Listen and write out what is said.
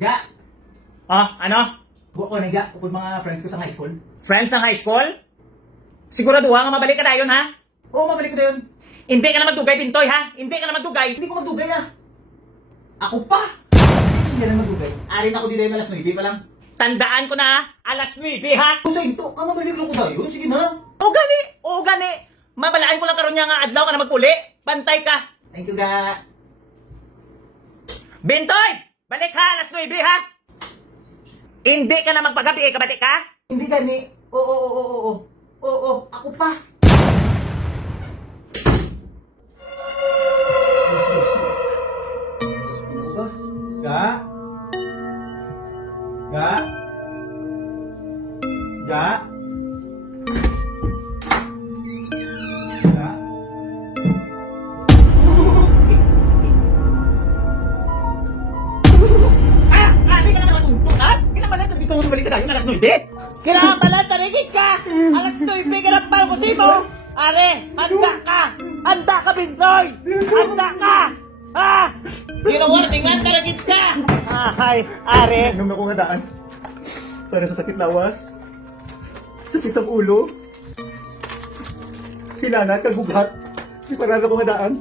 Ga! Ano? Buwa ko na ga, upod mga friends ko sa high school. Friends ng high school? Sigurado nga mabalik ka dayon, ha? Oo, mabalik ko na yun. Hindi ka na magdugay, Pintoy, ha? Hindi ka na magdugay. Hindi ko magdugay ah. Ako pa! Hindi ko sila magdugay. Arin ako dito yung alas 9 pa lang. Tandaan ko na, ha? Alas 9, ha? Kung sa ito, mabalik lang ko tayo. Sige na. O gani. Mabalaan ko lang karon niya nga adlaw ka na magpuli. Pantay ka. Thank you ga. Bintoy! Balik ha, alas 9, ha? Hindi ka na magpagabi, kabalik ka? Hindi gani. Oo, ako pa. Ga? Ga? Ga? Ga? Hindi ka na nakatungtong, ha? Kinamalan, hindi ka mabalik ka tayo alas 9. Kinamalan, tarigit ka! Alas 9, ka na pala ko simo! Are, handa ka! Handa ka, Bintoy! Handa ka! Ha? Ginawarningan, tarigit ka! Ay, are. Nung ako nga daan, para sa sakit lawas, sakit sa ulo, hilanat, kagugat, si parada ko nga daan.